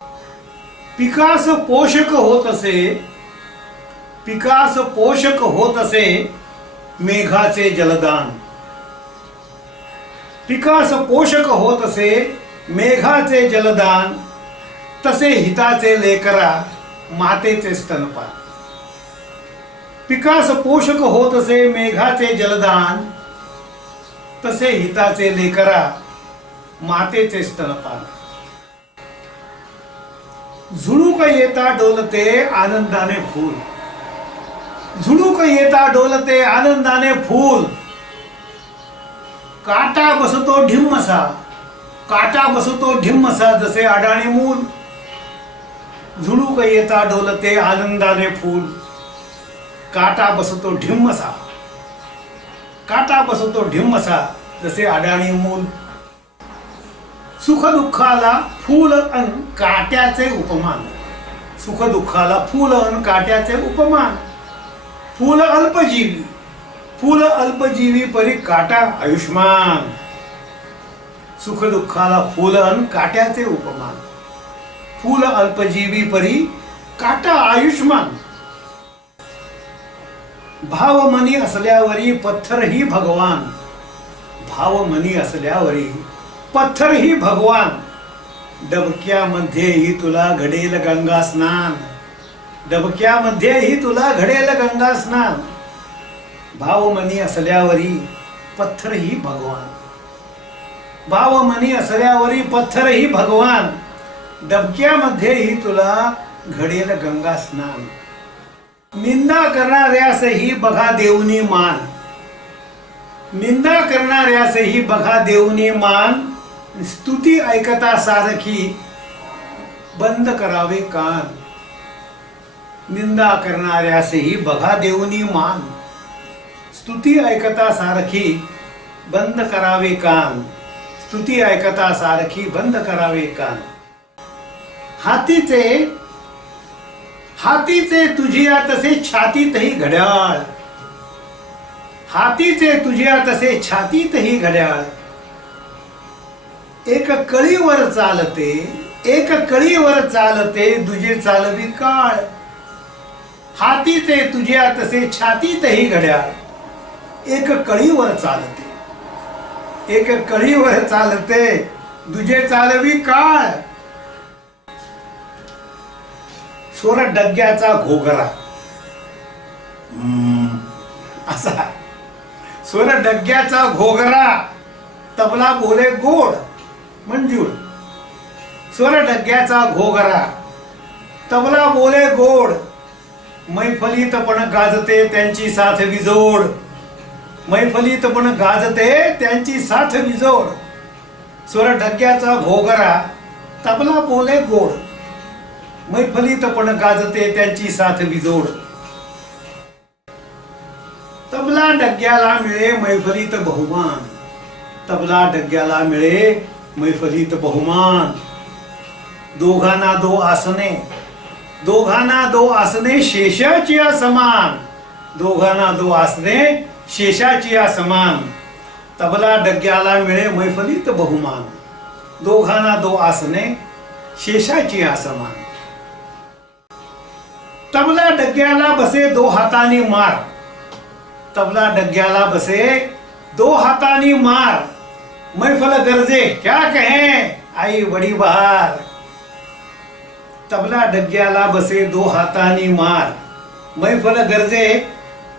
पिकास पोषक होत असे, पिकास पोषक होत असे मेघाचे जलदान. पिकास पोषक होत असे मेघाचे जलदान, तसे हिताचे लेकरा मातेचे स्तनपान. पिकास पोषक होत असे मेघाचे जलदान, तसे हिताचे लेकरा मातेचे स्तनपान. झुळूक येता डोलते आनंदाने फूल, झुळूक येता डोलते आनंदाने फूल. काटा बसतो ढिम्मसा, काटा बसतो ढिम्मसा जसे अडाणी मूल. झुळूक येता डोलते आनंदाने फूल, काटा बसतो ढिम्मसा, काटा बसतो ढिम्मसा जसे अडाणी मूल. सुख दुःखाला फूल अन काट्याचे उपमान, सुख दुःखाला फूल अन काट्याचे उपमान. फूल अल्पजीवी, फूल अल्पजीवी परी काटा आयुष्मान. सुख दुःखाला फूल अन काट्याचे उपमान. फूल अल्पजीवी परी काटा आयुष्मान. भाव मनी असल्यावरी पत्थरही भगवान, भाव मनी असल्यावरी पत्थरही भगवान. डबक्यामध्येही तुला घडेल गंगा स्नान, डबक्यामध्येही तुला घडेल गंगा स्नान. भावमनी असल्यावरी पत्थरही भगवान, भावमनी असल्यावरी पत्थरही भगवान. डबक्यामध्येही तुला घडेल गंगा स्नान. निंदा करणाऱ्यासही बघा देऊनी मान, निंदा करणाऱ्यासही बघा देऊनी मान. स्तुती ऐकता सारखी बंद करावे कान, निंदा करणाऱ्यासही बघा देऊनी मान. स्तुती ऐकता सारखी बंद करावे कान, स्तुती ऐकता सारखी बंद करावे कान. हातीचे हातीचे तुझिया तसे छातीतही घड्याळ, हातीचे तुझिया तसे छातीतही घड्याळ. एक कळीवर चालते, एक कळीवर चालते दुजे चालवी काळ. हातीचे तुझ्या तसे छातीतही घड्याळ. एक कळीवर चालते, एक कळीवर चालते दुजे चालवी काळ. सोर डग्याचा घोगरा असा, सोर डग्याचा घोगरा तबला बोले गोड मंजूळ. स्वर डग्याचा घोगरा तबला बोले गोड. मैफलीत पण गाजते त्यांची साथ विजोड, मैफलीत पण गाजते त्यांची साथ विजोड. स्वर डग्याचा घोगरा तबला बोले गोड, मैफलीत पण गाजते त्यांची साथ विजोड. तबला डग्याला मिळे मैफलीत बहुमान, तबला डग्याला मिळे मैफलीत बहुमान. दोघांना दो आसने, दोघांना दो आसने शेषाची समान, दोघांना दो आसने शेषाची समान. तबला डग्याला मिळे मैफलीत बहुमान, दोघांना दो आसने शेषाची समान. तबला डग्याला बसे दो हातानी मार, तबला डग्याला बसे दो हातानी मार. मैफल गरजे क्या कहें आई बड़ी बहार. तबला डग्याला बसे दो हातानी मार. मैफल गरजे,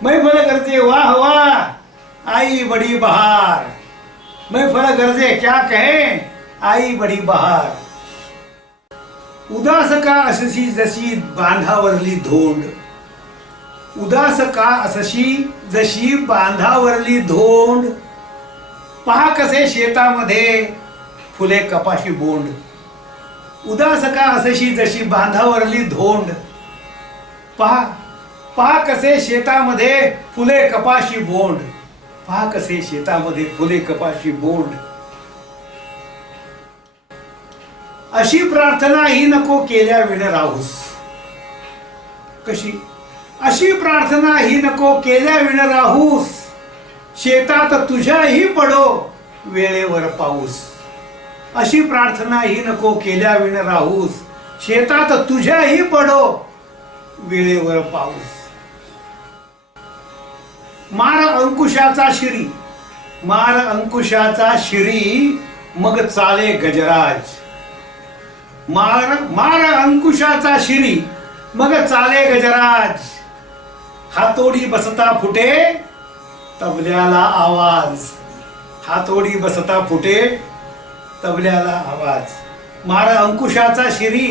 मैफल गरजे वाह वाह आई बड़ी बहार. मैफल गरजे क्या कहें आई बड़ी बहार. उदास का असशी जशी बांधावरली धोंड, उदास का असशी जशी बांधावरली धोंड. पहा कसे शेतामध्ये फुले कपाशी बोंड. उदास का असशी जशी बांधावरली धोंड. पहा पहा कसे शेतामध्ये फुले कपाशी बोंड, पहा कसे शेतामध्ये फुले कपाशी बोंड. अशी प्रार्थना ही नको केल्या विण राहूस. कशी अशी प्रार्थना ही नको केल्या विण राहूस. शेतात तुझ्याही पडो वेळेवर पाऊस. अशी प्रार्थना ही नको केल्या विण राहूस. शेतात तुझ्याही पडो वेळेवर पाऊस. मार अंकुशाचा शिरी, मार अंकुशाचा शिरी, मग चाले गजराज. मार अंकुशाचा शिरी, मग चाले गजराज. हातोडी बसता फुटे तबल्याला आवाज. हातोडी बसता फुटे तबल्याला आवाज. मार अंकुशाचा शिरी,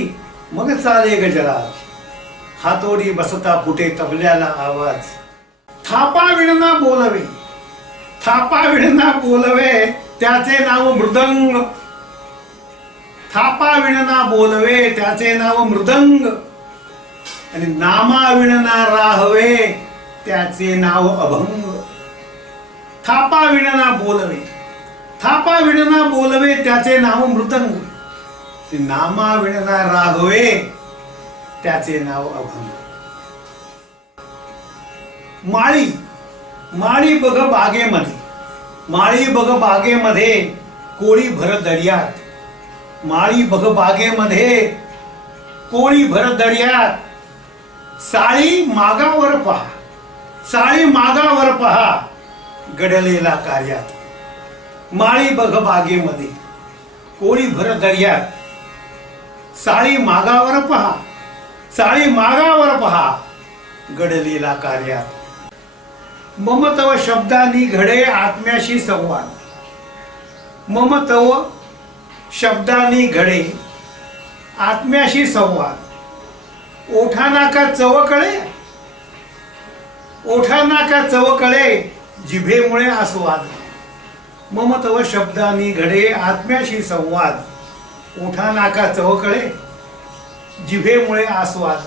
मग चाले गजराज. हातोडी बसता फुटे तबल्याला आवाज. थापा विणना बोलवे, थापा विणना बोलवे, त्याचे नाव मृदंग. थापा विणना बोलवे, त्याचे नाव मृदंग. आणि नामा विणना राहवे, त्याचे नाव अभंग. थापा विणना बोलवे, थापा विणना बोलवे, त्याचे नाव मृदंग. नामा विणना राहवे, त्याचे नाव अभंग. माळी, माळी बघ बागेमध्ये, माळी बघ बागेमध्ये, कोळी भर दर्यात. माळी बघ बागेमध्ये, कोळी भर दर्यात. साळी मागावर पहा, साळी मागावर पहा, गडलेला कार्यात. माळी बघ बागेमध्ये, कोळी भर दर्यात. साळी मागावर पहा, साळी मागावर पहा, गडलेला कार्यात. मम तव शब्दांनी घडे आत्म्याशी संवाद. मम तव शब्दांनी घडे आत्म्याशी संवाद. ओठाना का चवकळे, ओठाना का चवकळे, जिभेमुळे आस्वाद. मम तव शब्दांनी घडे आत्म्याशी संवाद. ओठाना का चवकळे, जिभेमुळे आस्वाद.